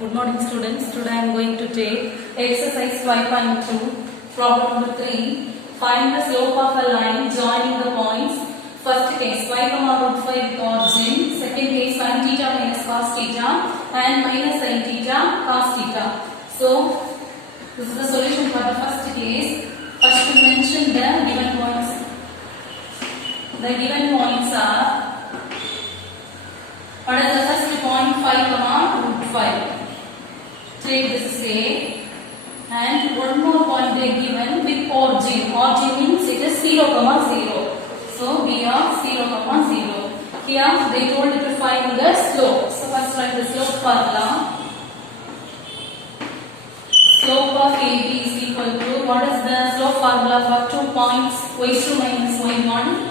Good morning students. Today I am going to take exercise 5.2 problem number 3. Find the slope of a line joining the points. First case y comma root 5 origin. Second case sin theta minus cos theta and minus sin theta cos theta. So this is the solution for the first case. First we mention the given points. The given points are, what is the first point? 5 comma root 5. Take this is A, and one more point they given with origin. Origin means it is 0 comma 0. So we are 0 comma 0. Here they told you to find the slope. So first write the slope formula. Slope of AB is equal to, what is the slope formula for 2 points? y2 minus y1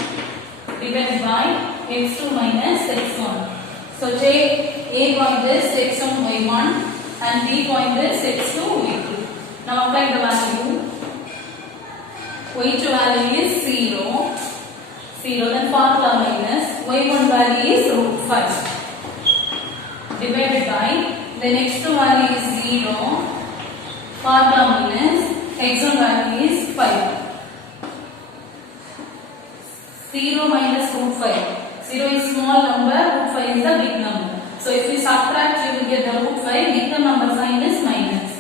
divided by x2 minus x1. So take A point is x1 y1 and B point is x2 y2. Now apply the value. y2 value is 0. Then formula minus y1 value is root 5 divided by, then x2 value is 0. Formula minus x1 value is 5. 0 minus root 5. 0 is small number, root 5 is the big number. So if you subtract, you will get the root 5. Big number sign is minus.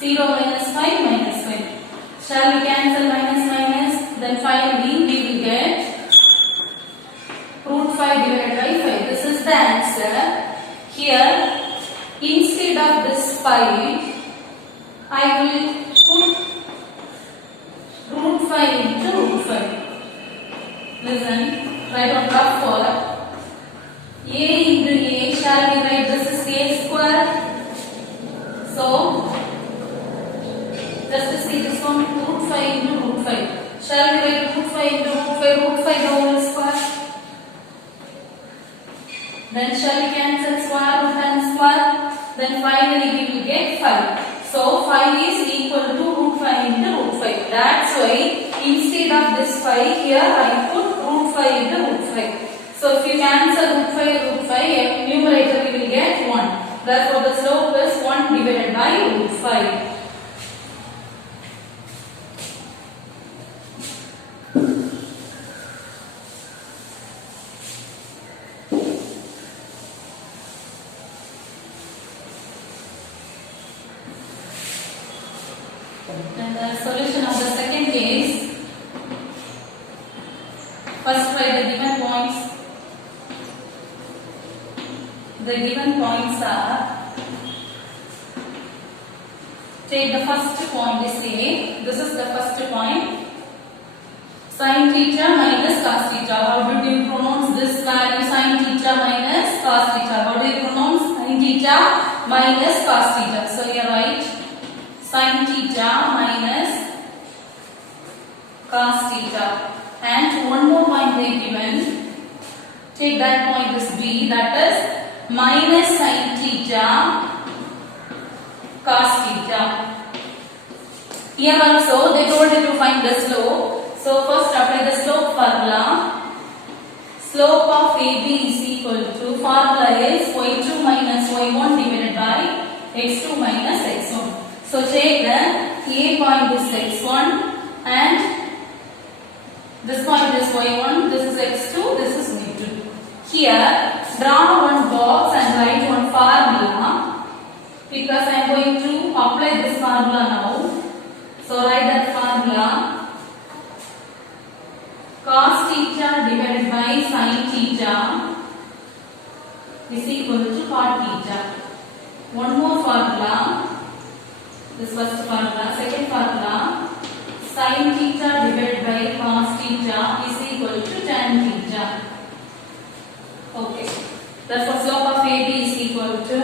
0 minus 5 minus 5. Shall we cancel minus minus? Then finally we will get root 5 divided by 5. This is the answer. Here, instead of this 5, I will put root 5 into root 5. Listen, write on top for A into A. Shall we write this is A square? So, just to see this one, root 5 into root 5. Shall we write root 5 into root 5 whole square? Then shall we cancel square root and square? Then finally we will get 5. So 5 is equal to root 5 into root 5. That's why instead of this 5 here I put root 5 into root 5. So if you cancel root 5, numerator we will get 1. Therefore the slope is 1 divided by root 5. And the solution of the second case. First write the given points. The given points are, take the first point is A. This is the first point. Sin theta minus cos theta. How do you pronounce this value? Sin theta minus cos theta. How do you pronounce sin theta minus cos theta? So you write sin theta minus cos theta. And one more point they given. Take that point is B. That is minus sin theta cos theta. Here also they told you to find the slope. So first apply the slope formula. Slope of AB is equal to, formula is y2 minus y1 divided by x2 minus x1. So take the A point is x1 and this point is y1, this is x2, this is y2. Here, draw one box and write one formula because I am going to apply this formula now. So write that formula. Cos theta divided by sin theta is equal to cot theta. One more formula. This first formula. Second formula. Sin theta divided by cos theta is equal to tan theta. Okay. Therefore, slope of AB is equal to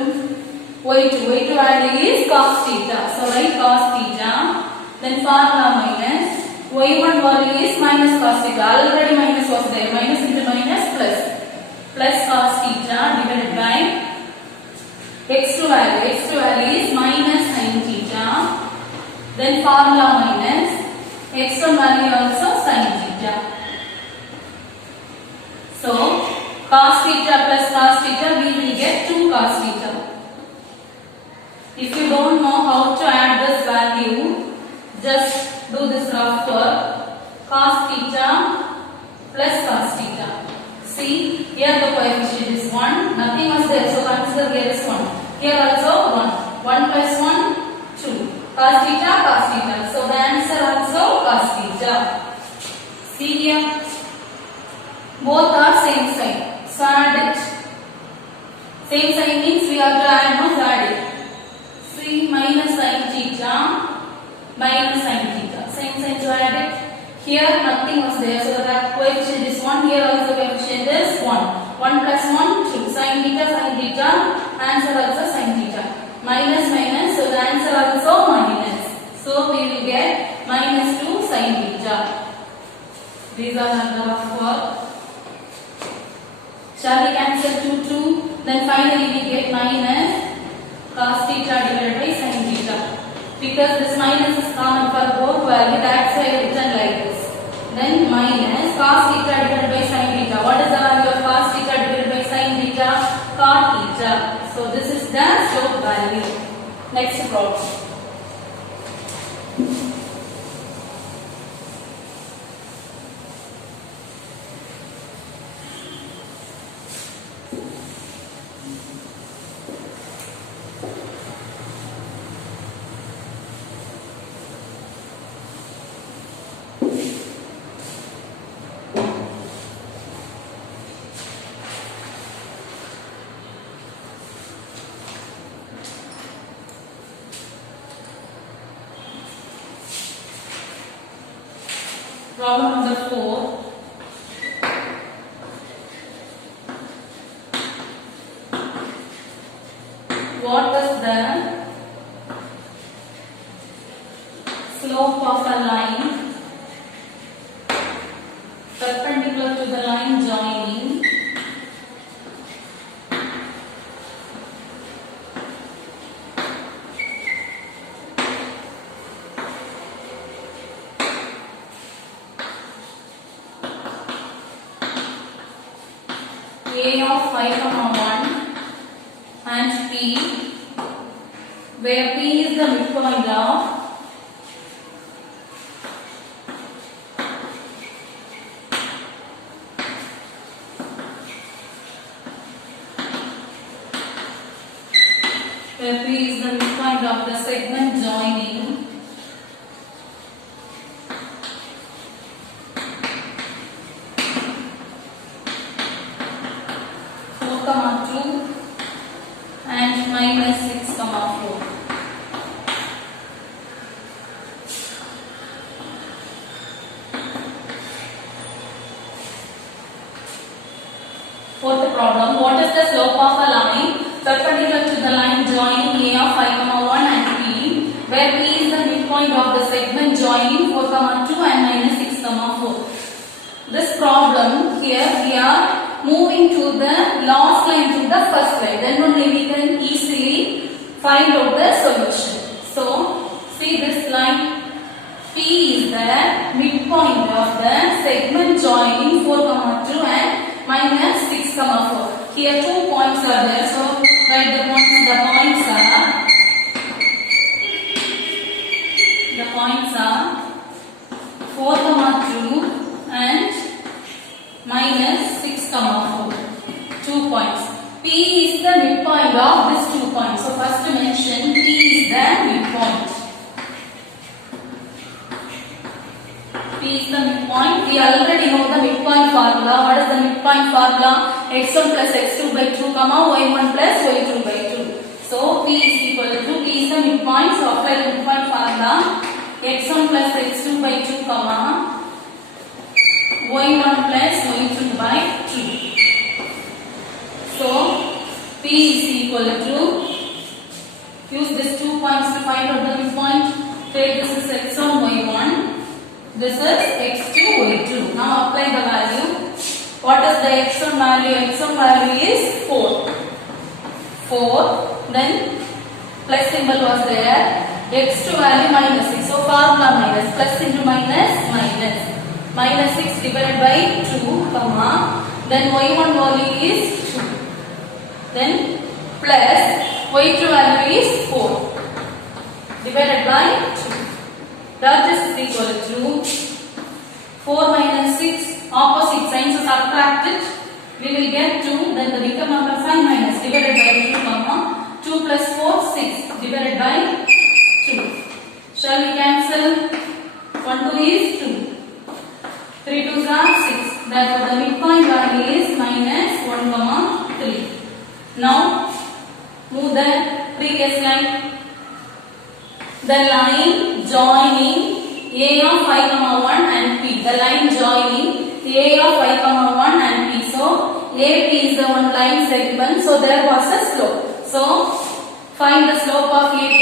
y2. y2 value is cos theta. So write cos theta. Then formula minus y1 value is minus cos theta. Already minus was there. Minus into minus plus. Plus cos theta divided by x2 value. x2 value is minus sin theta. Then formula minus x1 value also sin theta. So cos theta plus cos theta, we will get 2 cos theta. plus cos theta. See, here the coefficient is 1, nothing was there, so consider here is 1. Here also 1. 1 plus 1, 2. Cos theta, cos theta. So the answer also cos theta. See here, both are same sign. So add it. Same sign means we have to add, not add it. See, minus sin theta, minus sin theta. Same sign to add it. Here nothing was there, so the coefficient is 1. Here also coefficient is 1. 1 plus 1, 2. Sin theta, answer also sin theta. Minus minus, so the answer also minus. So we will get minus 2 sin theta. These are number of work. Shall we cancel 2, 2? Then finally we get minus cos theta divided by sin theta. Because this minus is common for both value, that's why I written like this. Then minus cos theta divided by sin theta. What is the value of cos theta divided by sin theta? Cot theta. So this is the slope value. Next problem. Problem number 4. What is the slope of a line perpendicular to the line joining A of 5,1 and P, where P is the midpoint of the segment joining and minus 6, 4. Fourth problem. What is the slope of a line perpendicular to the line joining A of 5,1 and P, where P is the midpoint of the segment joining 4,2 and minus 6, 4. This problem here we are moving to the last line to the first line. Then only we can easily find out the solution. So, see this line P is the midpoint of the segment joining 4,2 and minus 6, 4. Here 2 points are there. So, write the points. The points are 4,2 and minus 6, 4. 2 points. P is the midpoint of these 2 points. So first mention P is the midpoint. P is the midpoint. We already know the midpoint formula. What is the midpoint formula? x1 plus x2 by 2, y1 plus y2 by 2. So P is equal to, P is the midpoint. So apply the midpoint formula. x1 plus x2 by 2, y1 plus y2 by 2. So P is equal to, use these 2 points to find out the midpoint. Take this is x1, y1. This is x2, y2. Now apply the value. What is the x1 value? x1 value is 4. 4. Then plus symbol was there. x2 value minus 6. So formula minus. Plus into minus, minus. Minus 6 divided by 2, then y1 value is 2. Then plus y2 value is 4 divided by 2. That is equal to 4 minus 6, opposite sign, so subtract it. We will get 2, then the become number sign minus divided by 2 comma 2 plus 4 6 divided by 2. Shall we cancel? 1 2 is 2. 3 2s are 6. Therefore the midpoint value is minus 1 comma 3. Now move the previous line. The line joining A of 5 comma 1 and P. The line joining A of 5 comma 1 and P. So AP is the one line segment. So there was a slope. So find the slope of AP.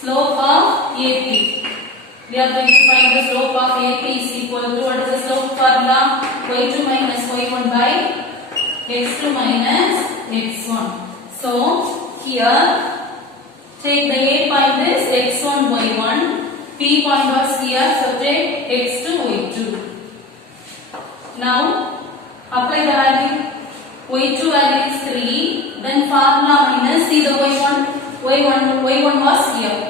Slope of AP. We are going to find the slope of AP is equal to, what is the slope formula? y2 minus y1 by x2 minus x1. So here take the A point is x1 y1, P point was here, so take x2 y2. Now apply the value. y2 value is 3, then formula minus, see the y1 was here.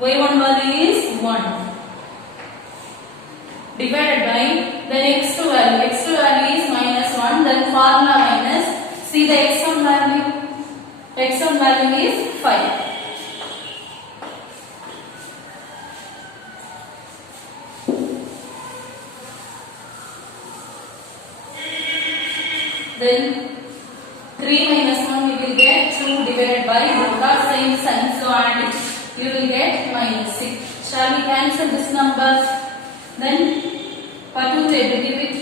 y1 value is 1 divided by then x2 value is minus 1, then formula minus, see the x1 value is 5. Then 3 minus 1 we will get 2 divided by both are same sign, so add it, you will get minus 6. Shall we cancel this number? Then for 2 table give it.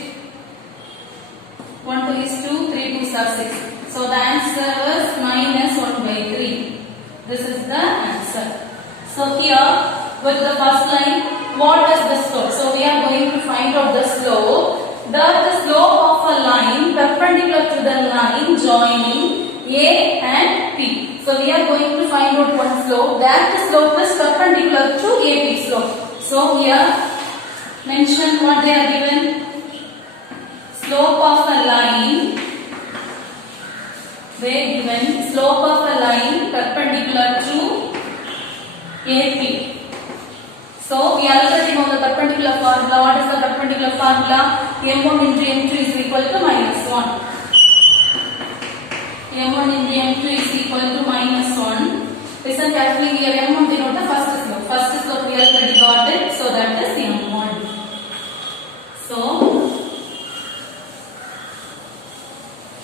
1 2 is 2, 3 2s are 6. So the answer was minus 1 by 3. This is the answer. So here with the first line, what is the slope? So we are going to find out the slope. The slope of a line perpendicular to the line joining A and P. So we are going to find out one slope. That slope is perpendicular to AP slope. So here mention what they are given. Slope of a line. They are given slope of a line perpendicular to AP. So we already know the perpendicular formula. What is the perpendicular formula? M1 into M2 is equal to minus 1. M1 into M2 is equal to minus 1. Listen carefully here. M1 denote the first slope. First slope we already got it. So that is M1. So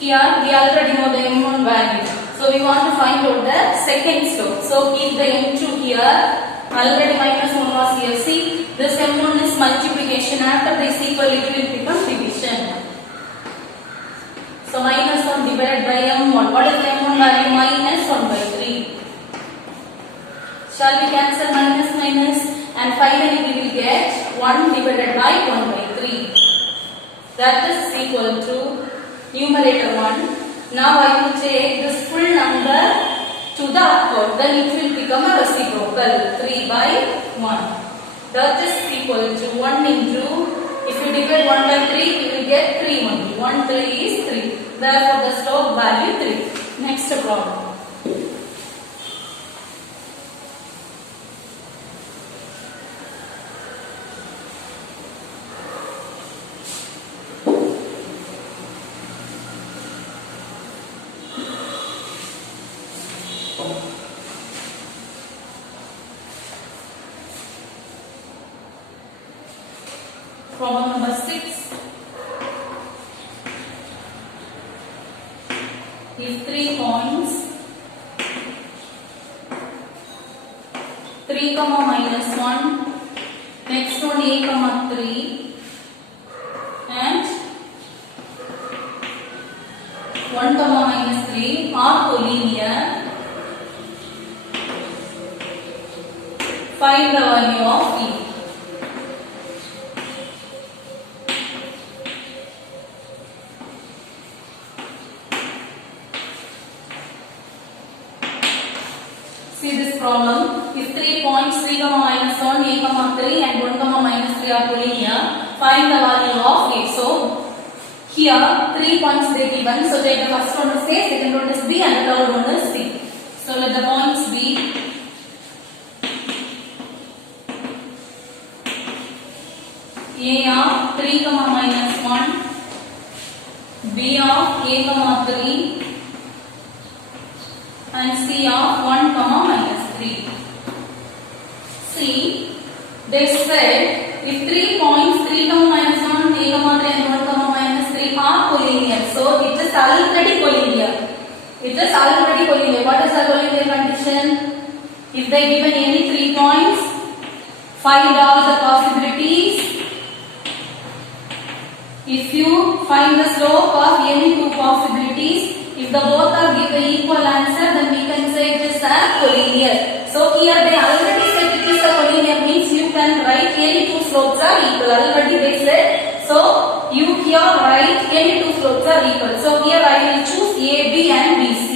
here we already know the M1 value. So we want to find out the second slope. So keep the M2 here. Already minus 1 was here. See, this M1 is multiplication. After this equal, it will become division. So minus 1 divided by M1. What is the M1 value? Minus 1 by 3. Shall we cancel minus? And finally we will get 1 divided by 1 by 3. That is equal to numerator 1. Now I will take this full number to the upward, then it will become a reciprocal 3 by 1. That is equal to 1 into, if you divide 1 by 3, you will get 3 only. 1 3 is 3. Therefore the slope value 3. Next problem. Problem number 6. If 3 points 3 comma minus 1, next one A comma 3 and 1 comma minus 3 are collinear, find the value of E. See this problem. If 3 points 3 comma minus 1, A comma 3 and 1 comma minus 3 are collinear, find the value of A. So here 3 points they given. So take the first one is A, second one is B and the third one is C. So let the points be A of 3, minus 1, B of A, 3, and C of 1, minus 3. See, they said if 3 points 3, minus 1, A, 3 and 1, minus 3 are collinear. So it is already collinear. It is already collinear. What is the collinear condition? If they given any 3 points, find all the possibilities. If you find the slope of any 2 possibilities, if the both are given equal answer, then we can say it is a collinear. So here they already said it is a collinear, means you can write any 2 slopes are equal. Already they said. So you here write any 2 slopes are equal. So here I will choose A, B and B, C.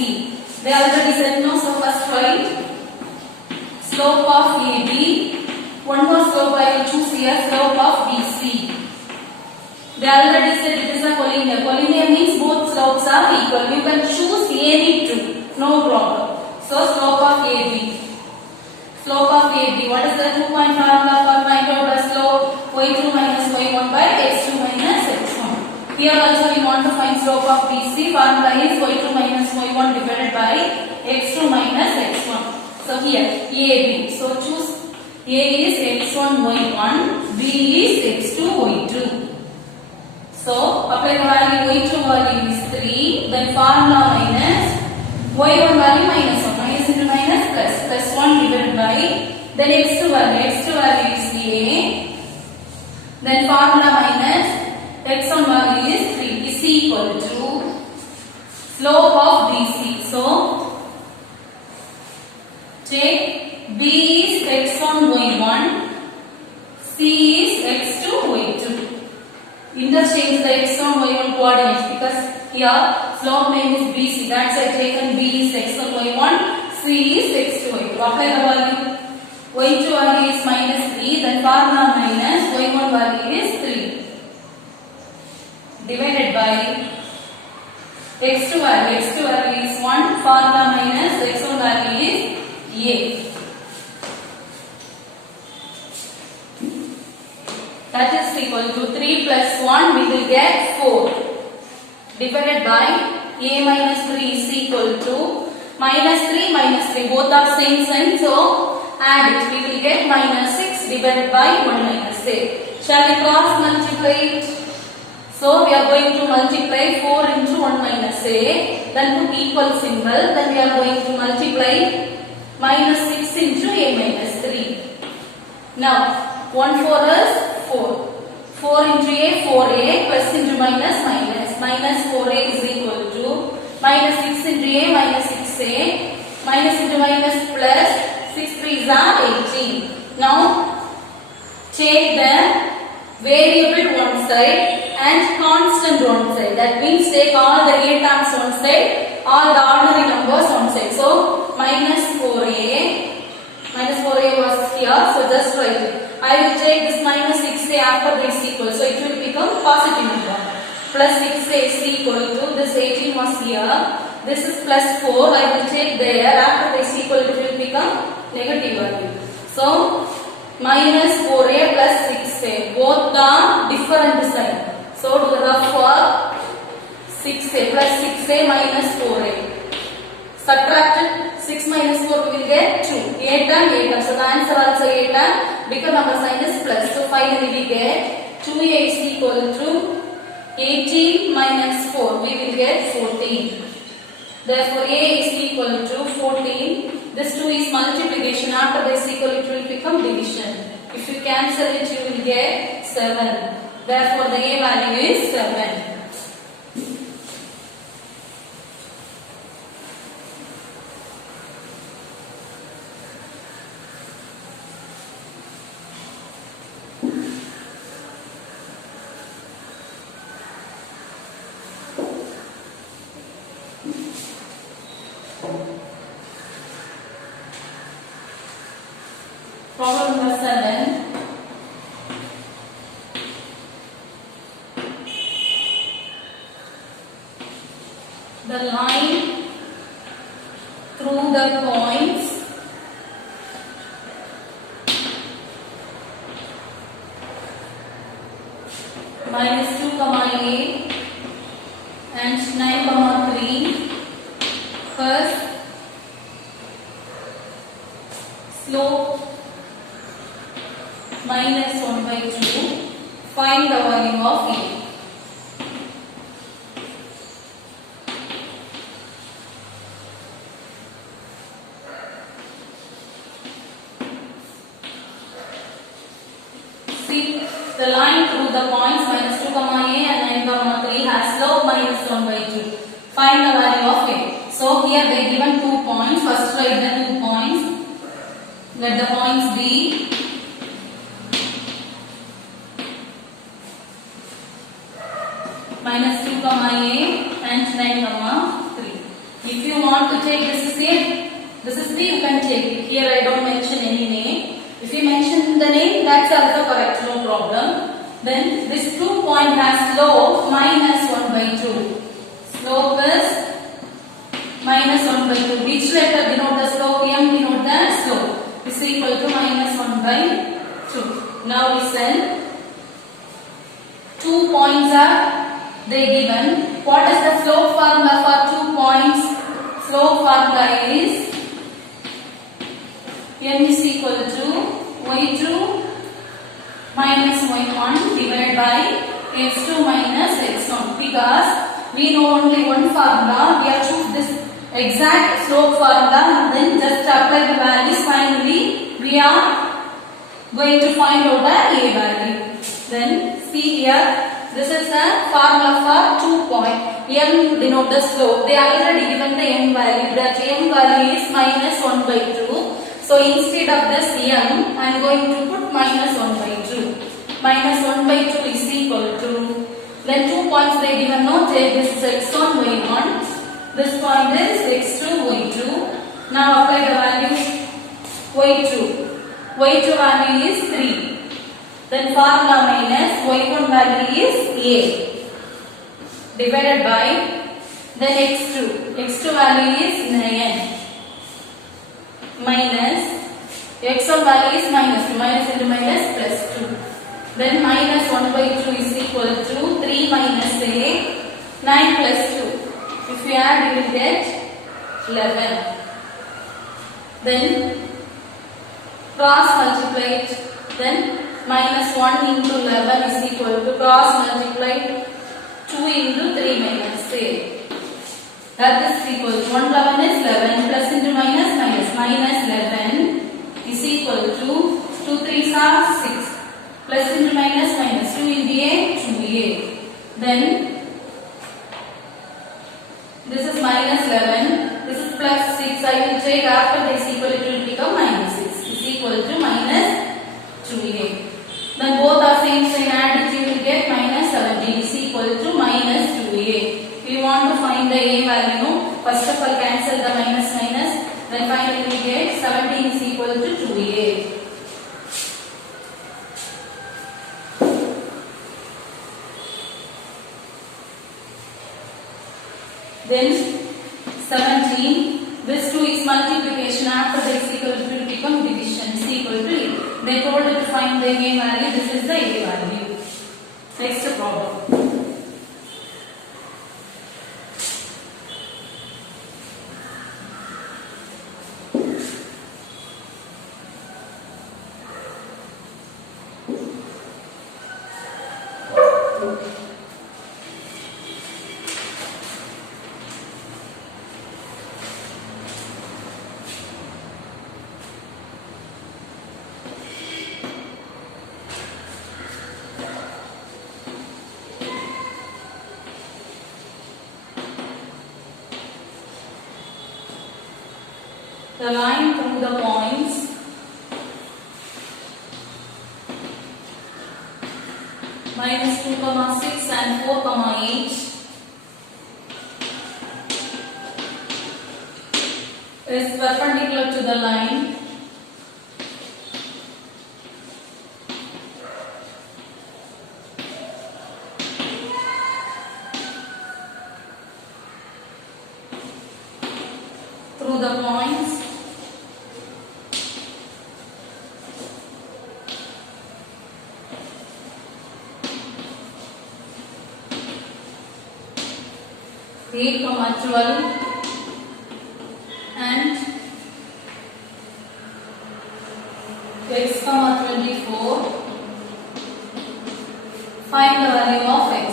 They already said no. So first write slope of AB. One more slope I will choose here, slope of BC. They already said it is a collinear. Collinear means both slopes are equal. You can choose any two, no problem. So slope of AB. Slope of AB. What is the 2-point formula for find out the slope? Y2 minus y1 by x2 minus x1. Here also we want to find slope of BC. Formula is y2 minus y1 divided by x2 minus x1. So here AB. So choose A is x1 y1, B is x2 y2. So apply the value y2 value is 3, then formula minus y1 value minus 1, minus into minus plus 1 divided by, then x2 value is A, then formula minus x1 value is 3 is equal to slope of BC. So take B is x1 y1, C is x2 y2. Interchange the x1 y1 coordinates because here slope name is BC. That's why I taken B is x1 y1, C is x2 y2. Apply the value. Y2 value is minus 3, then formula minus y1 value is 3 divided by x2 value. X2 value is 1, formula minus x1 value is A. That is equal to 3 plus 1, we will get 4 divided by A minus 3 is equal to minus 3, both are same sign, so add it, we will get minus 6 divided by 1 minus A. Shall we cross multiply it? So we are going to multiply 4 into 1 minus A, then put equal symbol, then we are going to multiply minus 6 into A minus 3. Now 1 4 is 4. 4 into A, 4A, plus into minus, minus 4A is equal to minus 6 into A, minus 6A, minus into minus plus 6 3s are 18. Now take the variable one side and constant one side. That means take all the A terms one side, all the ordinary numbers one side. So minus 4A was here, so just write it. I will take this minus 6A after this equal, so it will become positive number. Plus 6A is equal to, this 18 was here, this is plus 4, I will take there, after this equal it will become negative value. So minus 4A plus 6A, both are different sign. So do the rough work, 6A plus 6A minus 4A. Subtracted 6 minus 4 we will get 2. 8 and 8. So the answer also 8 and bigger number sign is plus. So finally we get 2A is equal to 18 minus 4. We will get 14. Therefore A is equal to 14. This 2 is multiplication. After this equal it will become division. If you cancel it you will get 7. Therefore the A value is 7. Problem number 7. The line through the points minus 2 comma a and 9 comma 3. First slope minus 1 by 2. Find the value of a. See, the line through the points minus 2 comma a and 9 comma 3 has slope minus 1 by 2. Find the value of a. So here they given 2 points. First write the 2 points. Let the points be minus 2 comma a and 9 comma 3. If you want to take this is a, this is b, you can take it. Here I don't mention any name. If you mention the name, that's also correct, no problem. Then this 2 point has slope minus 1 by 2. Slope is minus 1 by 2. Which letter denote the slope? M denote the slope. Is equal to minus 1 by 2. Now listen. 2 points are they given. What is the slope formula for 2 points? Slope formula is m is equal to y2 minus y1 divided by x2 minus x1. Because we know only one formula, we have choose this exact slope formula, then just apply the values. Finally, we are going to find out the a value. Then see here, this is the formula for 2 point. M denote the slope. They are already given the m value. That m value is minus 1 by 2. So instead of this m, I am going to put minus 1 by 2. Minus 1 by 2 is equal to, then 2 points they given, no, this is x1, y1. This point is x2, y2. Now apply the value y2. y2 value is 3. Then formula minus y1 value is a. Divided by, then x2. x2 value is 9. Minus x1 value is minus 2, minus into minus plus 2. Then minus 1 by 2 is equal to 3 minus a, 9 plus 2. If you add, you will get 11. Then cross multiply it. Then minus 1 into 11 is equal to cross multiply 2 into 3 minus a. That is equal to 1 11 is 11 plus into minus minus. Minus 11 is equal to 2 3s are 6. Plus into minus minus. 2 will be a 2a. Then this is minus 11. This is plus 6. I will take after this equal, it will become minus 6. Is equal to minus 2a. Then both are same sign, add it, you will get minus 17 is equal to minus 2a. We want to find the a value, no? First of all cancel the minus minus, then finally we get 17 is equal to 2a. Then 17, this 2 is multiplication, after this equal to will become division is equal to a. They told you to find the a value, this is the a value. Next problem. The line through the points minus 2, 6 and 4, 8 is perpendicular to the line through the points 8, 12 and x, 24. Find the value of x.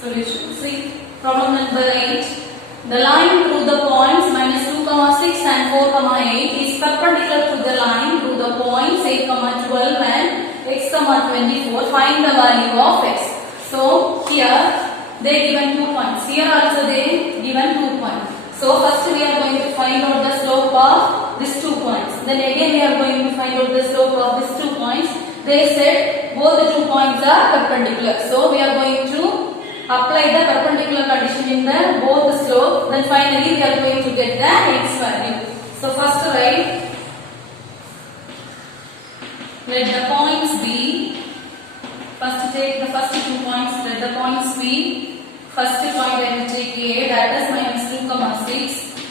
Solution. See, problem number 8. The line through the points minus 2, 6 and 4, 8 is perpendicular to the line through the points 8, 12 and x, 24. Find the value of x. So, here they given 2 points. Here also they given 2 points. So, first we are going to find out the slope of these 2 points. Then again we are going to find out the slope of these 2 points. They said both the 2 points are perpendicular. So, we are going to apply the perpendicular condition in the both the slope. Then finally we are going to get the x value. So first write, let the points be, first take the first 2 points, let the points be, first point I will take A, that is minus 2, 6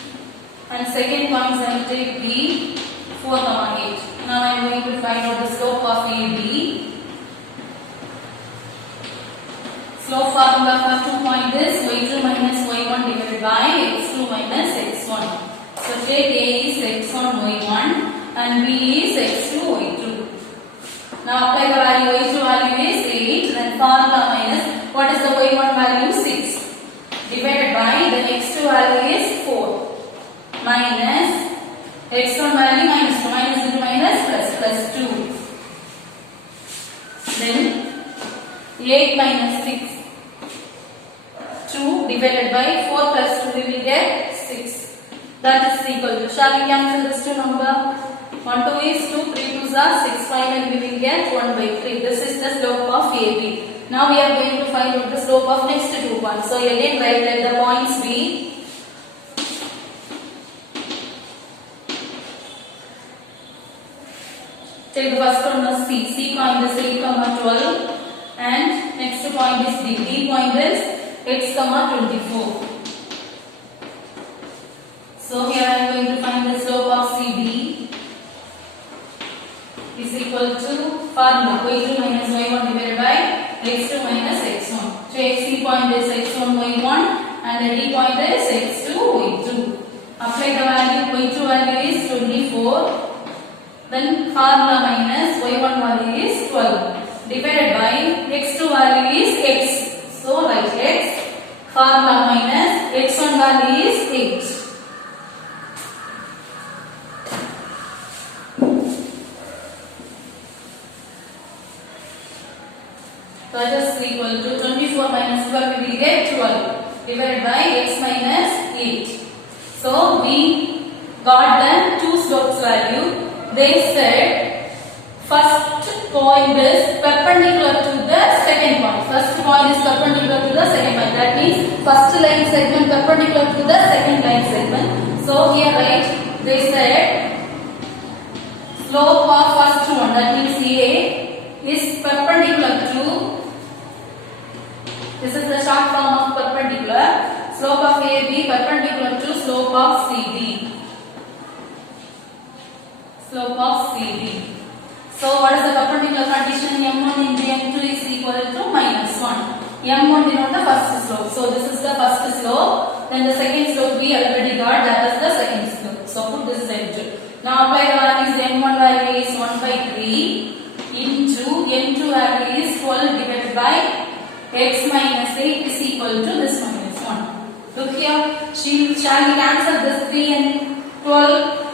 and second point I will take B, 4, 8. Now I am going to find out the slope of AB. Slope formula for 2 points is y2 minus y1 divided by x2 minus x1. So take A is x1 y1 and B is x2 y2. Now apply the value, y2 value is 8, then formula minus, what is the y1 value? 6 divided by the x2 value is 4 minus x1 value minus 2, minus into minus plus 2. Then 8 minus 6. 2 divided by 4 plus 2 we will get 6. That is equal to, shall we cancel this 2 number? 1 2 is 2, 3 2s are 6, finally we will get 1 by 3. This is the slope of AB. Now we are going to find out the slope of next 2 points. So again write, let the points be, take the first one as C. C point is 8, 12 and next point is D. D point is x, 24. So here I am going to find the slope of CD is equal to formula y2 minus y1 divided by x2 minus x1. So C point is x1 y1 and the D point is x2 y2. Apply the value, y2 value is 24. Then formula minus y1 value is 12 divided by x2 value is x. So write x, formula minus x1 value is 8. So that is equal to 24 minus 12 we will get 12 divided by x minus 8. So we got the 2 slopes value. They said first point is perpendicular to the second point. First point is perpendicular to the second point. That means first line segment perpendicular to the second line segment. So here right, they said slope of first one, that means A, is perpendicular to, this is the short form of perpendicular, slope of AB perpendicular to slope of CD. Slope of CD. So what is the perpendicular condition? M1 into M2 is equal to minus 1. M1 denotes the first slope. So this is the first slope. Then the second slope we already got, that is the second slope. So put this M2. Now apply the values. M1 value is 1 by 3 into M2 value is 12 divided by x minus 8 is equal to this minus 1. Look here. Shall we cancel this 3 and 12?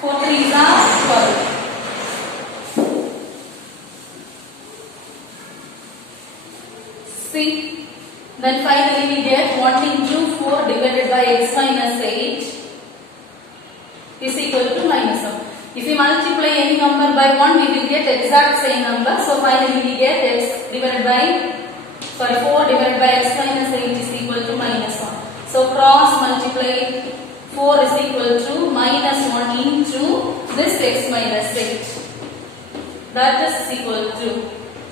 4 3s are 12. See, then finally we get 1 into 4 divided by x minus 8 is equal to minus 1. If we multiply any number by 1, we will get exact same number. So finally we get x divided by, 4 divided by x minus 8 is equal to minus 1. So cross multiply, 4 is equal to minus 1 into this x minus 8. That is equal to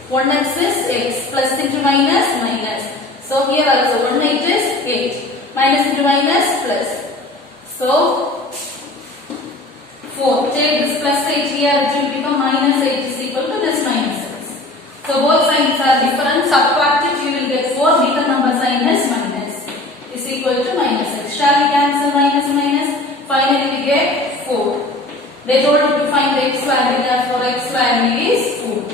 1x is x plus into minus minus. So here also 1 8 is 8. Minus into minus plus. So 4. Take this plus 8 here, it will become minus 8 is equal to this minus 6. So both signs are different. Subtract it, you will get 4. Bigger number sign is minus. Is equal to minus 6. Shall we cancel minus minus? Finally we get 4. They told you to find the x value, therefore x value is 4.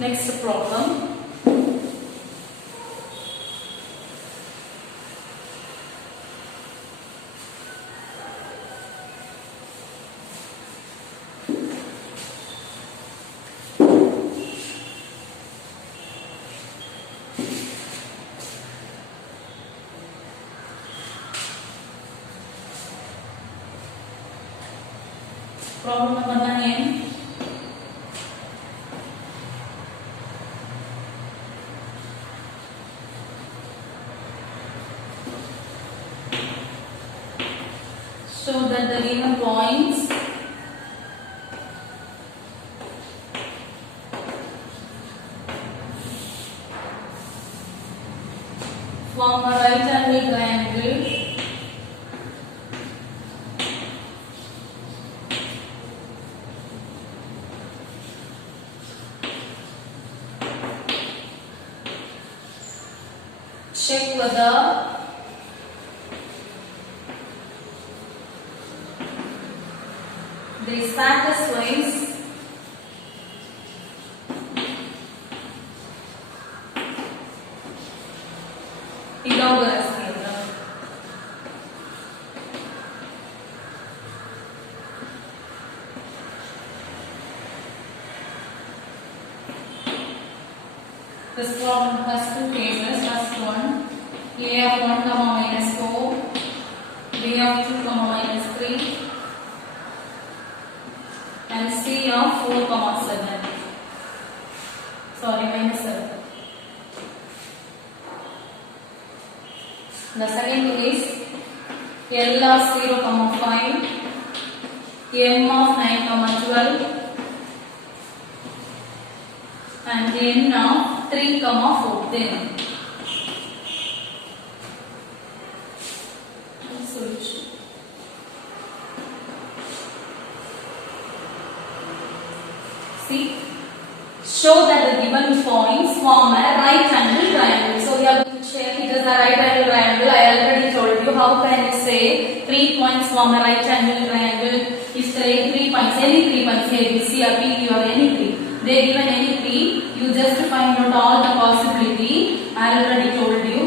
Next problem. Problem number 9. Show that the given points form a right angle triangle check whether they satisfies Pythagoras theorem. This problem has two cases. First one, a of 1 comma minus 4, b of 2 comma minus 3, and c of 4 comma 7. Sorry, minus 7. The second is L of 0 comma 5, m of 9 comma 12, and n of 3 comma 14. Solution. See, show that the given points form a right angle triangle. So we are going to check it is a right angle triangle. I already told you. How can you say 3 points form a right angle triangle? If say 3 points, any 3 points, A, B, C, or P, Q, or any 3. They given any 3, you just find out all the possibility. I already told you.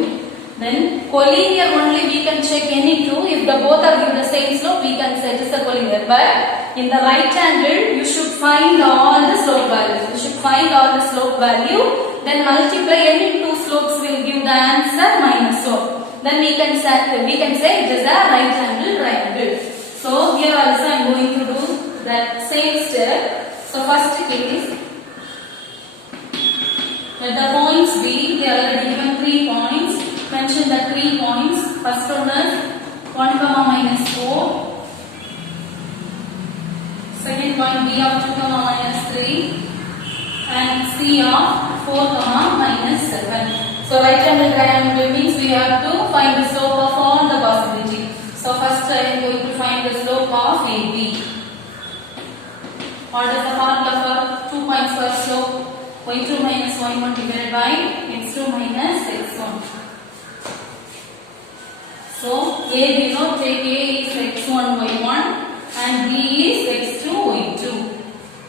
Then collinear only we can check any 2. If the both are given the same slope, we can say it is a collinear. But in the right angle, you should find all the slope values. You should find all the slope value. Then multiply any 2 slopes will give the answer minus so. Then we can say it is a right angle triangle. So here also I am going to do that same step. So first case, let the points be, they are already given 3 points. Mention the 3 points. First one is 1 comma minus 4. Second point B of 2 comma minus 3. And C of 4 comma minus 7. So right angle triangle means we have to find the slope of all the possibility. So first I am going to find the slope of AB. What is the formula for 2 points per slope? y2 minus y1 divided by x2 minus x1. So A below, take A is x1 y1 and B is x2 y2.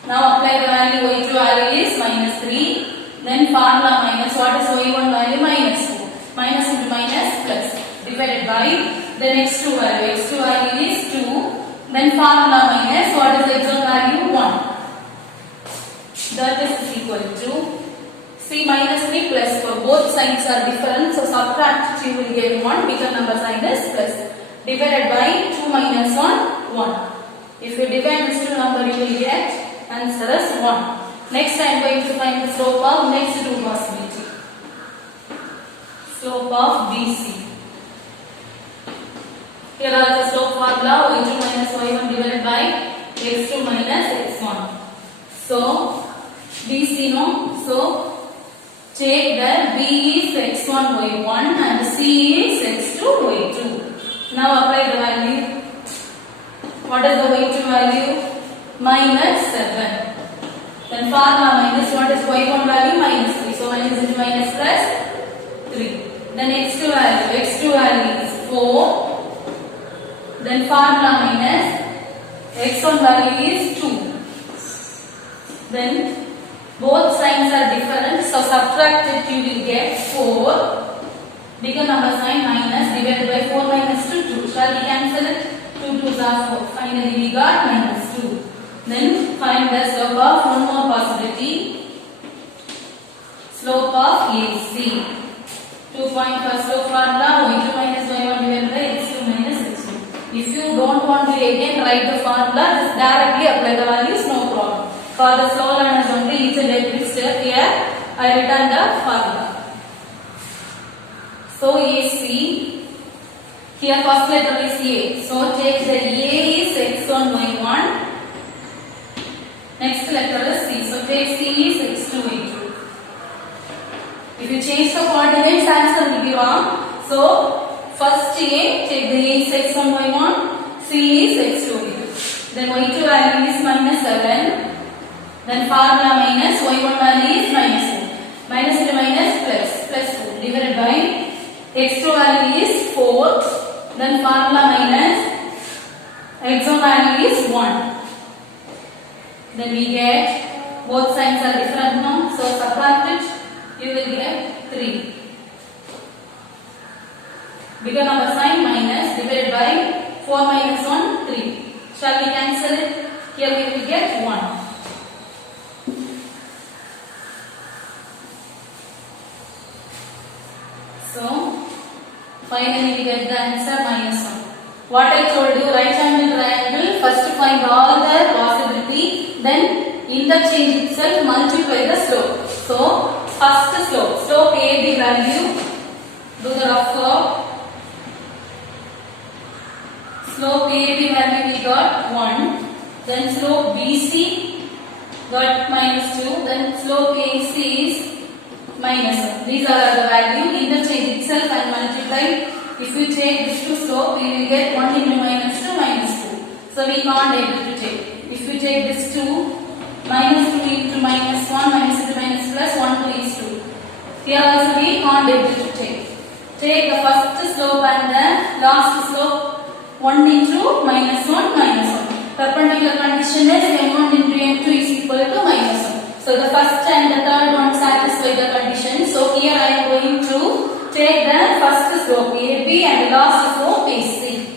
Now apply the value y2 value is minus 3. Then formula minus, what is y1 value? Minus 4. Minus into minus plus divided by then x2 value. x2 value is 2. Then formula minus, what is the x1 value? 1. That is equal to C minus 3 plus 4. Both signs are different. So subtract 2 will get 1. Bigger number sign is plus. Divided by 2 minus 1, 1. If you divide this two number, you will get answer as 1. Next I am going to find the slope of next two possibility. Slope of BC. Here are the slope formula y2 minus y1 divided by x2 minus x1. So BC no. So Check that B is x1, y1 and C is x2, y2. Now apply the value. What is the y2 value? Minus 7. Then formula minus what is y1 value? Minus 3. So minus into minus plus 3. Then x2 value is 4. Then formula minus x1 value is 2. Then both signs are different, so subtract it, you will get 4. Bigger number sign minus divided by 4 minus 2, 2. Shall we cancel it? 2 2s are 4. Finally we got minus 2. Then find the slope of one more possibility. Slope of AC. 2 point for slope formula, y2 minus y1 divided by x2 minus x2. If you don't want to again write the formula, just directly apply the values, no problem. For the slow learners only, each and every step here, I written the formula. So AC, here first letter is A. So take the A is x1, y1. Next letter is C. So take C is x2, y2. If you change the coordinates, answer will be wrong. So first A, take the A is x1, y1. C is x2, y2. Then y2 value is minus 7. Then formula minus y1 value is minus 4. Minus into minus plus 4 divided by x2 value is 4. Then formula minus x1 value is 1. Then we get both signs are different now. So subtract it, you will get 3. Bigger number sign minus divided by 4 minus 1, 3. Shall we cancel it? Here we will get 1. So, finally we get the answer minus 1. What I told you, right angle triangle, first find all the possibility, then interchange itself, multiply the slope. So, first slope AB value, do the rough curve. Slope AB value we got 1, then slope BC got minus 2, then slope AC is minus 1. These are the value, interchange itself and multiply. If you take this to slope, we will get 1 into minus 2, minus 2. So we can't able to take. If you take this 2, minus 2 into minus 1, minus into minus plus 1 to is 2. Here also we can't able to take. Take the first slope and the last slope, 1 into minus 1, minus 1. Perpendicular condition is m1 into m2 is equal to minus 1. So the first and the third one satisfy the condition. So here I am going to take the first slope AB and the last slope AC.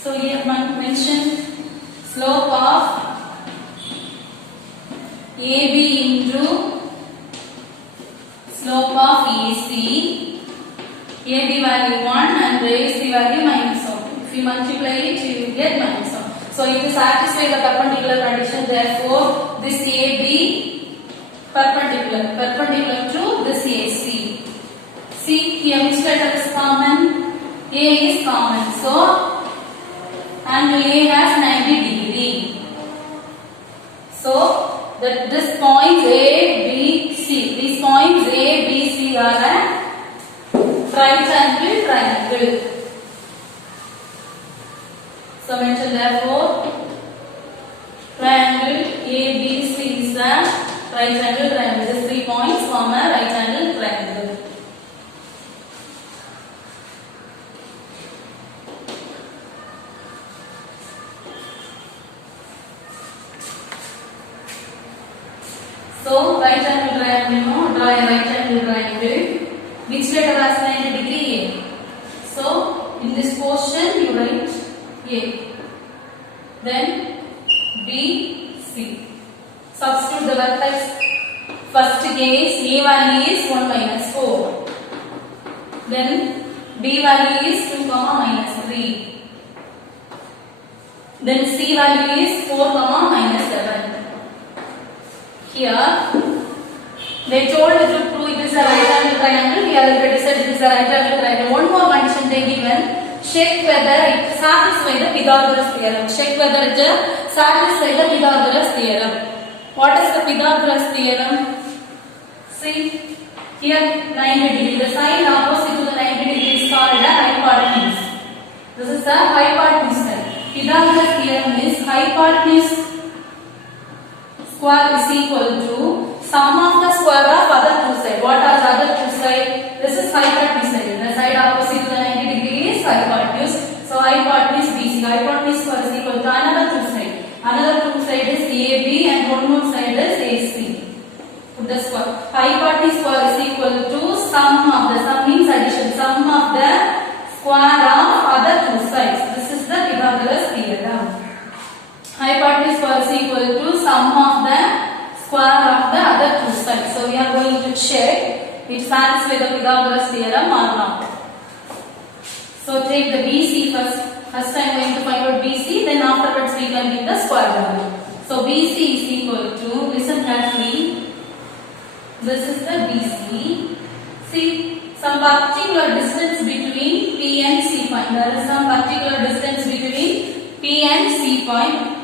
So here mention slope of AB into slope of AC. AB value 1 and AC value minus 1. If you multiply it, you will get minus 1. So if you satisfy the perpendicular condition, therefore this AB perpendicular to this AC. See here which letter is common? A is common. So angle A has 90 degree. So that this points A, B, C. These points A, B, C are a right angle triangle. So mention therefore triangle ABC is a right angle triangle. These 3 points form a right angle triangle. So right angle triangle, no, draw a right angle triangle. Which letter has 90 degree? A. So in this portion you write A. Then B, C. Substitute the vertex. First case A value is 1 minus 4. Then B value is 2 minus 3. Then C value is 4 minus 7. Here they told you to prove it is a right angle triangle. We already said it is a right angle triangle. One more condition they given. Check whether it satisfies the Pythagoras theorem. Check whether it satisfies the Pythagoras theorem. What is the Pythagoras theorem? See, here 90 degree. The side opposite to the 90 degree is called a hypotenuse. This is the hypotenuse side. Pythagoras theorem is hypotenuse square is equal to sum of the square of other two sides. What are the other two sides? This is hypotenuse side. The side opposite to the 90 degree is hypotenuse. So hypotenuse BC. Hypotenuse square is equal to another two sides. Another two side is AB and one more side is AC. Put the square. Hypotenuse square is equal to sum means addition. Sum of the square of other two sides. This is the Pythagoras theorem. Hypotenuse square is equal to sum of the square of the other two sides. So we are going to check it satisfies the Pythagoras theorem or not. So take the BC first. First I am going to find out BC, then afterwards we can get the square value. So BC is equal to, listen carefully, this is the BC. See, some particular distance between P and C point. There is some particular distance between P and C point.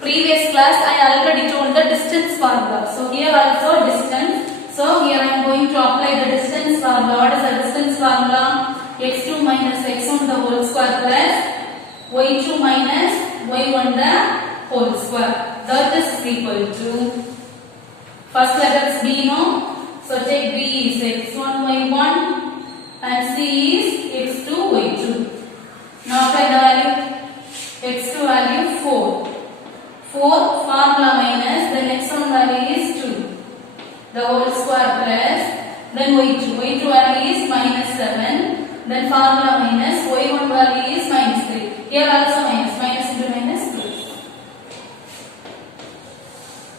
Previous class I already told the distance formula. So here also distance. So here I am going to apply the distance formula. What is the distance formula? x2 minus x1 the whole square plus y2 minus y1 the whole square. That is equal to, first letter is B, no? So take B is x1 y1 and C is x2 y2. Now apply the value. X2 value 4. 4 formula minus then x1 value is 2. The whole square plus then y2. y2 value is minus 7. Then formula minus y1 value is minus 3. Here also minus. Minus into minus plus.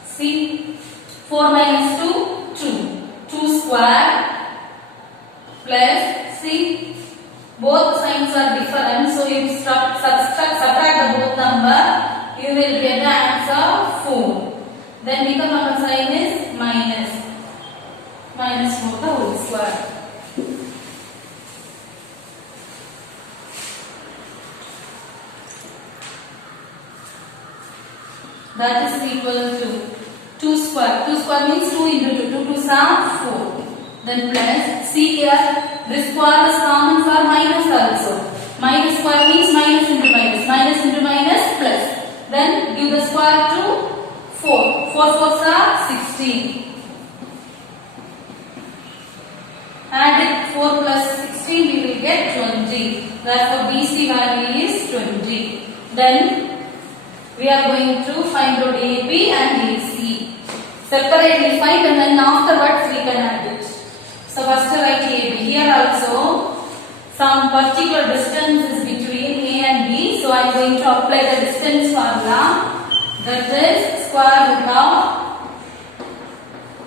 See, 4 minus 2, 2. 2 square plus, see, both signs are different. So if you subtract the both number, you will get the answer 4. Then become number sign is minus. Minus 4 the whole square. That is equal to 2 square. 2 square means 2 into 2. 2 2s are 4. Then plus, see here, this square is common for minus also. Minus square means minus into minus. Minus into minus plus. Then give the square to 4. 4 4s are 16. Add it 4 plus 16, we will get 20. Therefore, BC value is 20. Then we are going to find out AB and AC. Separately find and then afterwards we can add it. So first write AB. Here also some particular distance is between A and B. So I am going to apply the distance formula. That is square root of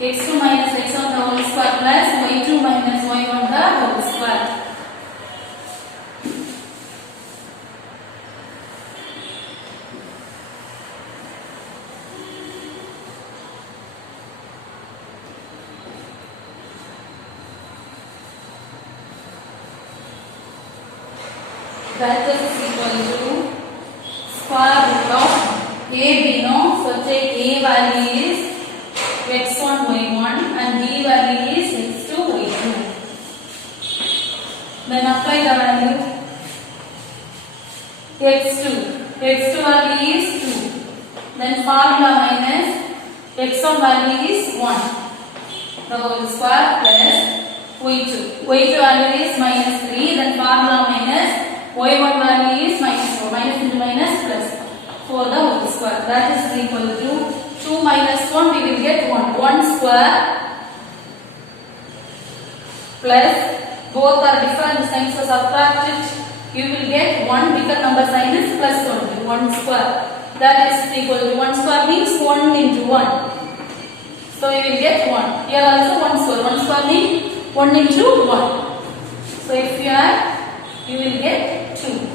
x2 minus x1 the whole square plus y2 minus y1 the whole square. That is equal to square root of AB, no? So take A value is x1 y1 and B value is x2 y2. Then apply the value x2. x2 value is 2. Then formula minus x1 value is 1. The whole square plus y2. y2 value is minus 3. Then formula minus y1 value is minus 4. Minus into minus plus 4 the whole square. That is equal to 2 minus 1 we will get 1. 1 square plus both are different signs, so subtract it. You will get 1 bigger number sign is plus 20. 1 square. That is equal to 1 square means 1 into 1. So you will get 1. Here also 1 square. 1 square means 1 into 1. So if you add, you will get 2.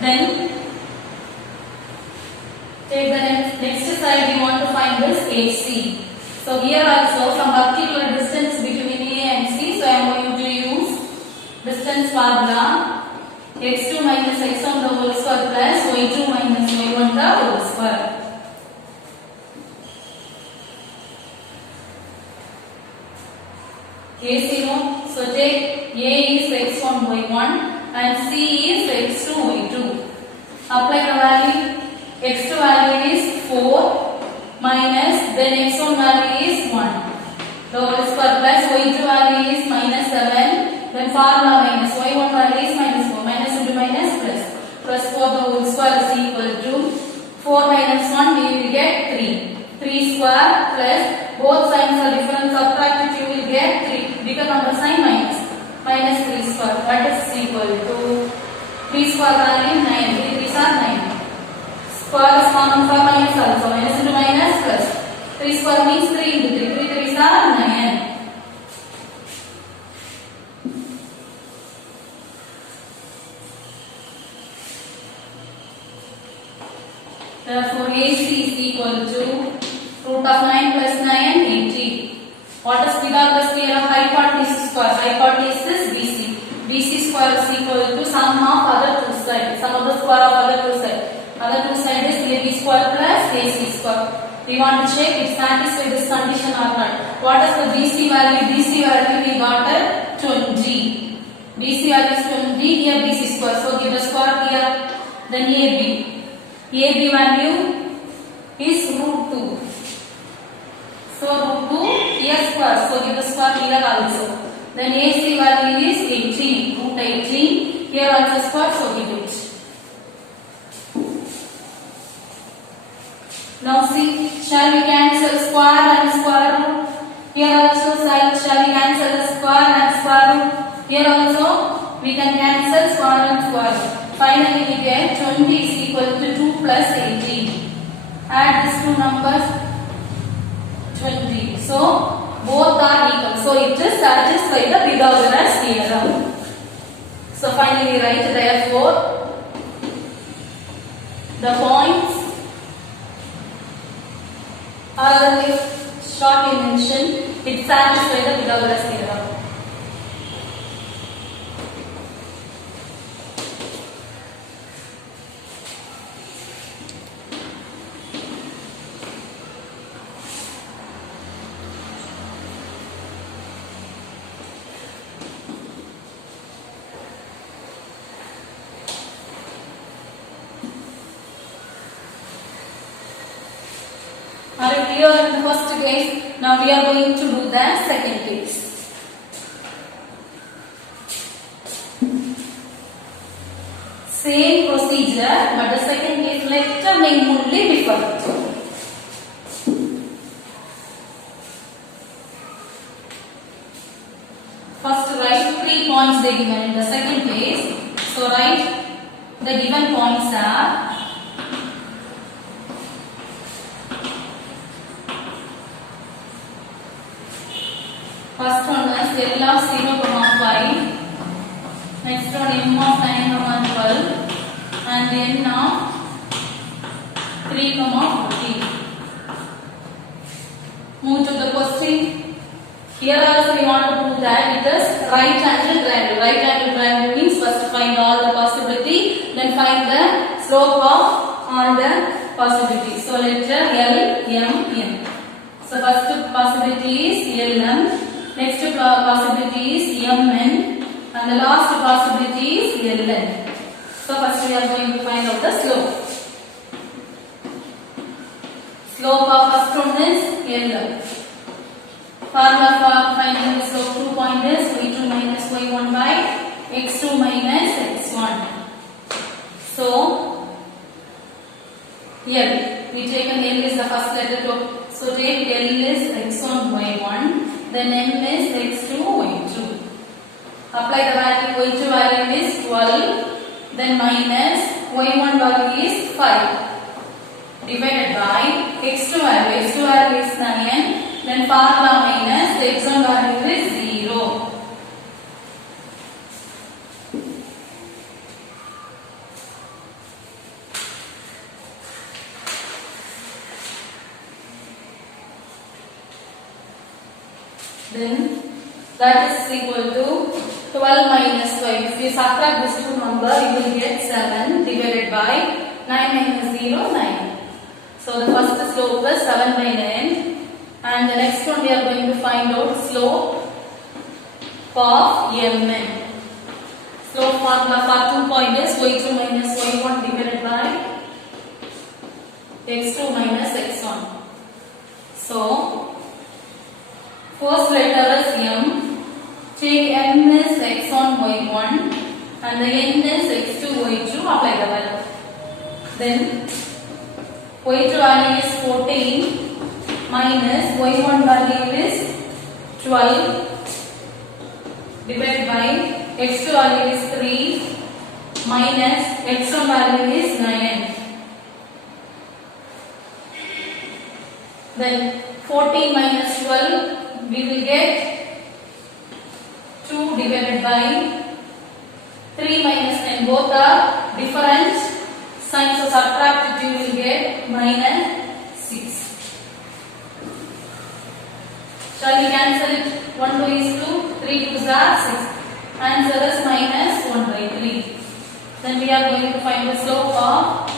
Then take the next side, we want to find this AC. So here also some particular distance between A and C. So I am going to use distance formula x2 minus x1 the whole square plus y2 minus y1 y1 the whole square. A0, so take A is x1 y1 and C is x2 y2. Apply the value. X2 value is 4 minus then x1 value is 1. The whole square plus y2 value is minus 7. Then formula minus y1 value is minus 4. Minus into minus plus. Plus 4 the whole square is equal to 4 minus 1 we will get 3. 3 square plus both signs are different. Subtract it you will get 3. Bigger number sign minus. Minus 3 square. That is equal to 3 square value 9. 3 3s are 9. Square is common for minus also. Minus into minus plus. 3 square means 3 into 3. 3 3s are 9. Therefore, AC is equal to root of 9 plus 9, 80. What is Pythagoras theorem? Hypotenuse square. Hypotenuse is BC. BC square is equal to sum of other two sides. Sum of the square of other two sides. Other two sides is AB square plus AC square. We want to check if satisfies this condition or not. What is the BC value? BC value we got at 20. BC value is 20. Here BC square. So give the square here. Then AB. AB value is root 2. So root 2 here square. So give the square here also. Then AC value is 18. Root 18. Here also square. So give it. Now see, shall we cancel square and square root? Here also shall we cancel the square and square root? Here also we can cancel square and square root. Finally we get 20 is equal to 2 plus 18. Add these two numbers 20. So both are equal. So it is satisfied the Pythagoras theorem. So finally write therefore the points are the short mention. It satisfies the Pythagoras theorem. Are you clear in the first case? Now we are going to do the second case. Same procedure, but the second case letter name only different. First write 3 points they given in the second case. So write the given points are first one is L of 0, 5. Next one M of 9, 12. And N of 3, 14. Move to the question. Here also we want to prove that it is right angle triangle. Right angle triangle means first find all the possibility, then find the slope of all the possibilities. So letter L, M, N. So first possibility is LM. Next possibility is Mn and the last possibility is Ln. So first we are going to find out the slope. Slope of first one is Lm. Formula for finding the slope 2 point is y2 minus y1 by x2 minus x1. So L, we take an L is the first letter to, so take L is x1 y1. Then M is x2 y2. Apply the value. Y2 value is 12. Then minus y1 value is 5. Divided by x2 value. X2 value is 9. Then formula minus the x1 value is 0. Then that is equal to 12 minus 5. If you subtract this two number, you will get 7 divided by 9 minus 0, 9. So the first slope is 7 by 9. And the next one we are going to find out slope of Mn. Slope formula for 2 point is y2 minus y1 divided by x2 minus x1. So first letter is M. Take M is x1 y1 and the N is x2 y2. Apply the value. Then y2 value is 14 minus y1 value is 12 divided by x2 value is 3 minus x1 value is 9. Then 14 minus 12 we will get 2 divided by 3 minus 10. Both are different signs, so subtract it, you will get minus 6. Shall we cancel it? 1 2 is 2, 3 2s are 6. Answer is minus 1 by 3. Then we are going to find the slope of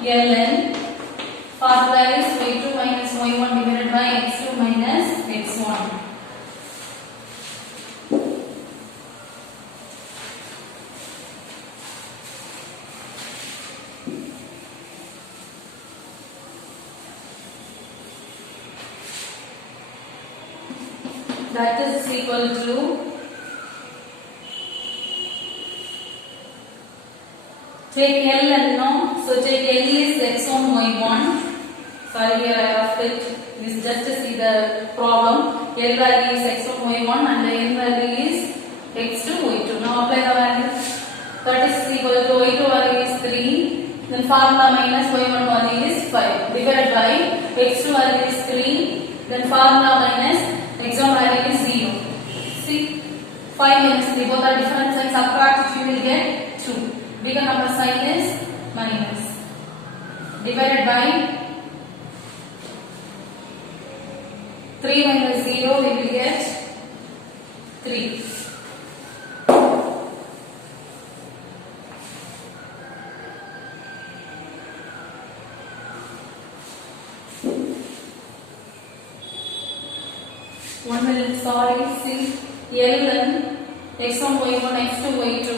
Ln. Formula is y2 minus y1 divided by x2 minus x1. That is equal to, take Ln now. So take L is x1 y1. Sorry, here I have it. This just to see the problem. L value is x1 y1 and the N value is x2 y2. Now apply the value. That is equal to y2 value is 3. Then formula minus y1 value is 5 divided by x2 value is 3. Then formula minus x1 value is 0. See, 5 minus 3, both are different signs. Subtract, you will get 2. Bigger number sign is minus. Divided by 3 minus 0, we will get 3. One minute, sorry. See, Ln x1 y1 x2 y2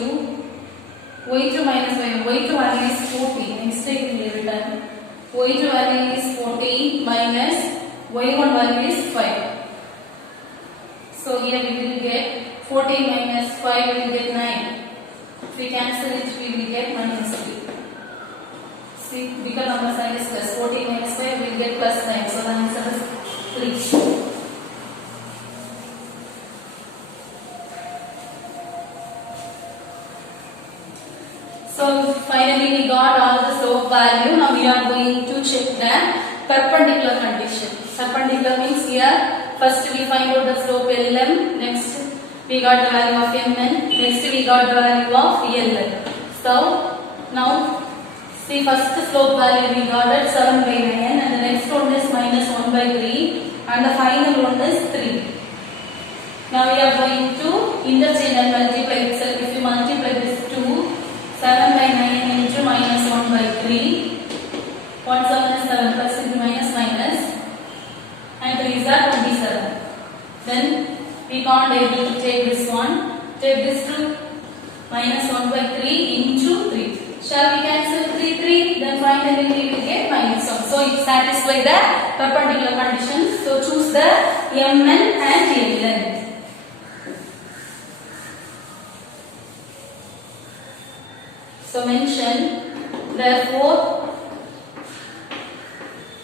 y2 minus y1. Y2 value is 40. Mistakenly written. Y2 value is 40 minus y1 value is 5. So here we will get 40 minus 5, we will get 9. If we cancel it, we will get minus 3. See, bigger number sign is plus. 40 minus 5, we will get plus 9. So the answer is 3. So finally we got all the slope value. Now we are going to check the perpendicular condition. Perpendicular means here first we find out the slope Lm, next we got the value of Mn, next we got the value of Ln. So now see, first slope value we got at 7 by 9 and the next one is minus 1 by 3 and the final one is 3. Now we are going to interchange and multiply itself. If you multiply this 2, 7 by 9 into minus 1 by 3. 1 7 is 7 plus into minus minus. And 3 is 27. Then we can't able to take this one. Take this to minus 1 by 3 into 3. Shall we cancel 3 3? Then finally we will get minus 1. So it satisfies the perpendicular conditions. So choose the Mn and Ln. So mention, therefore,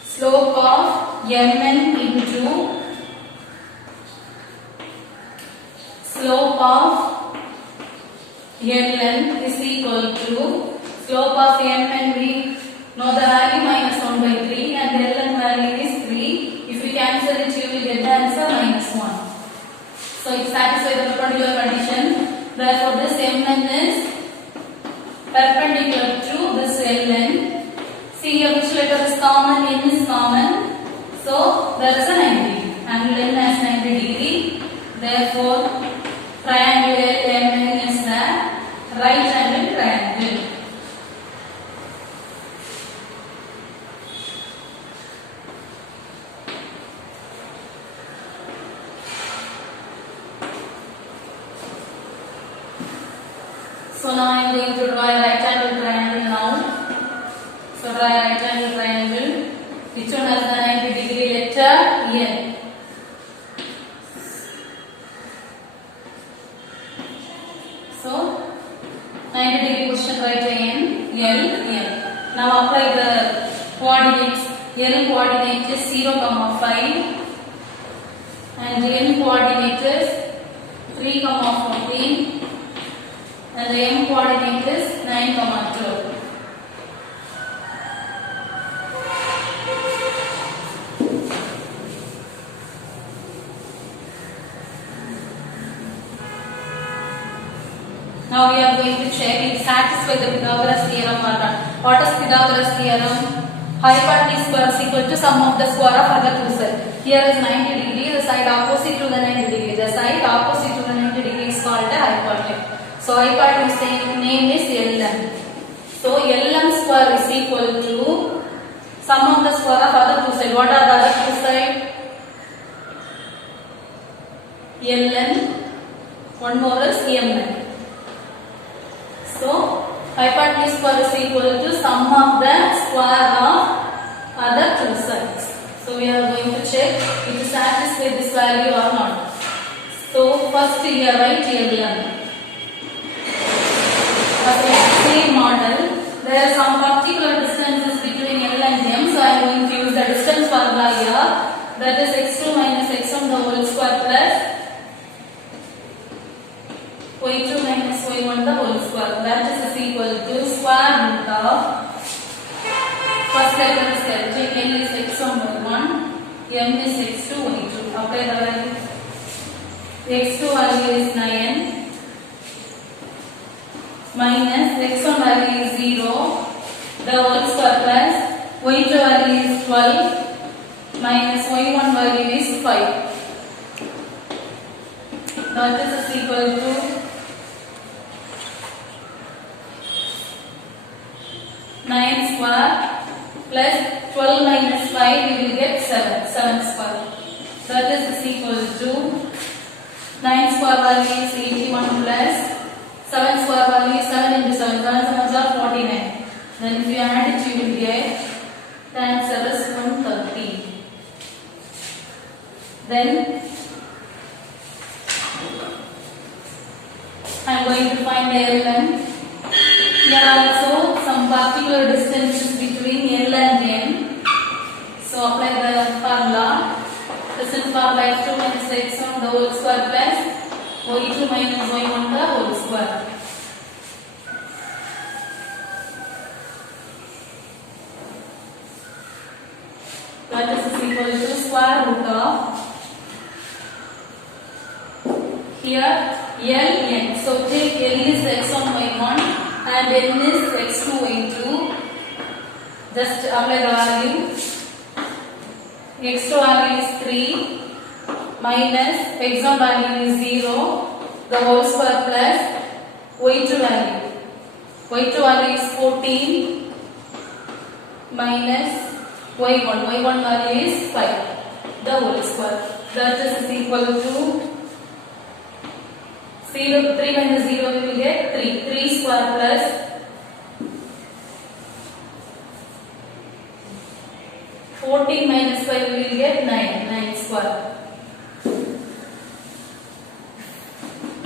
slope of Mn into slope of Ln is equal to slope of Mn, we know the value minus 1 by 3 and Ln value is 3. If we cancel it, you will get the answer minus 1. So it satisfies the perpendicular condition. Therefore, this Mn is perpendicular to this Ln. See here which letter is common, N is common. So there is a 90. Angle N has 90 degree. Therefore triangle Mn is the going to draw a right angle triangle now. So draw a right angle triangle. Which one has the 90 degree letter? N. So 90 degree position right N, L, N. Now apply the coordinates. L coordinate is 0, 5 and N coordinate is 3, 14 and the M coordinate is 9, 12. Now we are going to check if satisfy the Pythagoras theorem or not. What is Pythagoras theorem? Hypotenuse square is equal to sum of the square of other two sides. Here is 90 degree, the side opposite to the 90 degree. The side opposite to the 90 degree is called a hypotenuse. So hypotenuse name is Ln. So Ln square is equal to sum of the square of other two sides. What are the other two sides? Ln. One more is Mn. So hypotenuse square is equal to sum of the square of other two sides. So we are going to check if it satisfies this value or not. So first here write Ln. As a same model, there are some particular distances between L and M. So I am going to use the distance formula here. That is x2 minus x1 the whole square plus y2 minus y1 the whole square. That is equal to square root of first letter is L is x1 y1, m is x2 y2. Apply the value. x2 value is 9 minus x1 value is 0 the whole square plus y2 value is 12 minus y1 value is 5. That is equal to 9 square plus 12 minus 5 we will get 7 square. That is equal to 9 square value is 81 plus 7 square value is 7 into 7. 7 sevens are 49. Then if you add it you will get the answer is 130. Then I am going to find the Ln. Here also some particular distances between L and N. So apply the formula. Distance formula x2 minus x1 the whole square plus y2 minus y1 the whole square. That is equal to square root of here Ln. So take L is x1 y1 and N is x2 y2. Just apply the value. x2 value is 3 minus x1 value is 0 the whole square plus y2 value. y2 value is 14 minus y1 value is 5 the whole square. That is equal to 0, 3 minus 0 we will get 3 square plus 14 minus 5 we will get 9 square.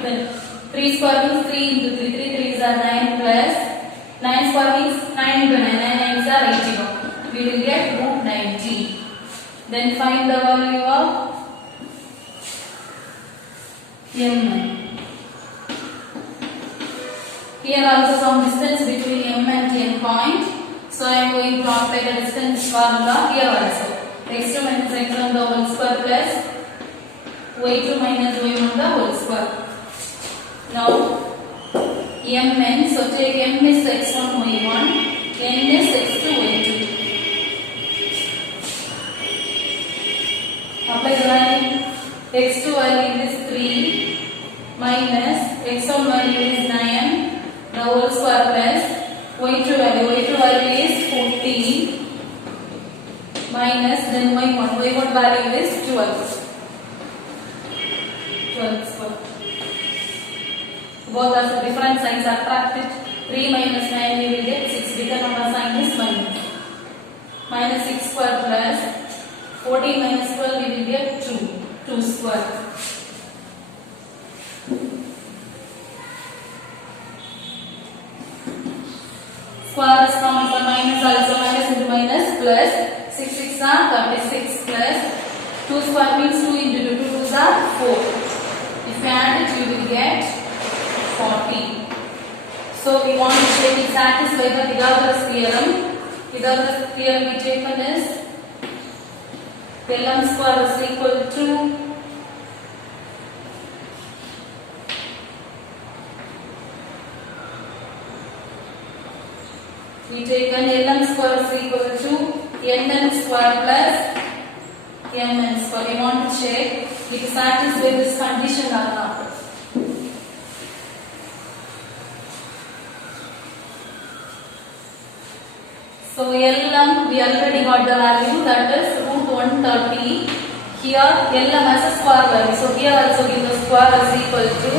Then 3 square means 3 into 3 3s are 9 plus 9 square means 9 into 9 9s are 81. We will get root 90. Then find the value of Mn. Here also some distance between M and N point. So I am going to apply the distance formula here also. x2 minus x1 the whole square plus y2 minus y1 the whole square. Now Mn, so take M is x1 y1, N is x2 y2. Apply the value. x2 value is 3 minus x1 value is 9 the whole square plus y2 value is 14 minus then y1 value is 12 square. Both are different signs attracted 3 minus 9 we will get 6. Determinant of sign is minus. Minus 6 square plus 14 minus 12 we will get 2. 2 square. Square is common for minus, also minus into minus plus 6 6 are 36 plus 2 square means 2 into 2 2 are 4. If you add it you will get 40. So we want to check it satisfy the Pythagoras theorem. Pythagoras theorem we taken is ln square is equal to we taken ln square is equal to nn square plus mn square. We want to check if it satisfies this condition or not. So lm we already got the value, that is root 130. Here lm as a square value. So here also give the square is equal to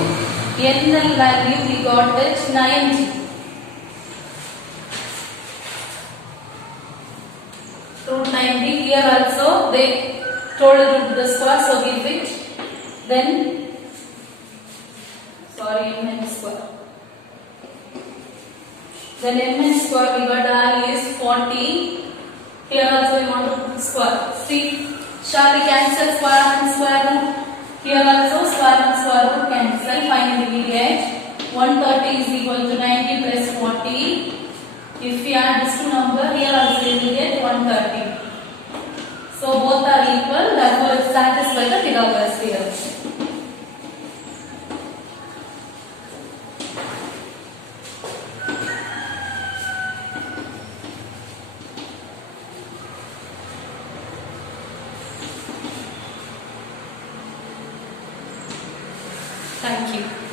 nl value we got it 90. Root 90. Here also they told root the square, so give it. Then mn square. Then mn square we got the value is 40. Here also we want to put square. See, shall we cancel square and square root? Here also square and square root cancel. Finally we get 130 is equal to 90 plus 40. If we add this two number, here also we will get 130. So both are equal, therefore it satisfies the Pythagoras theorem. Thank you.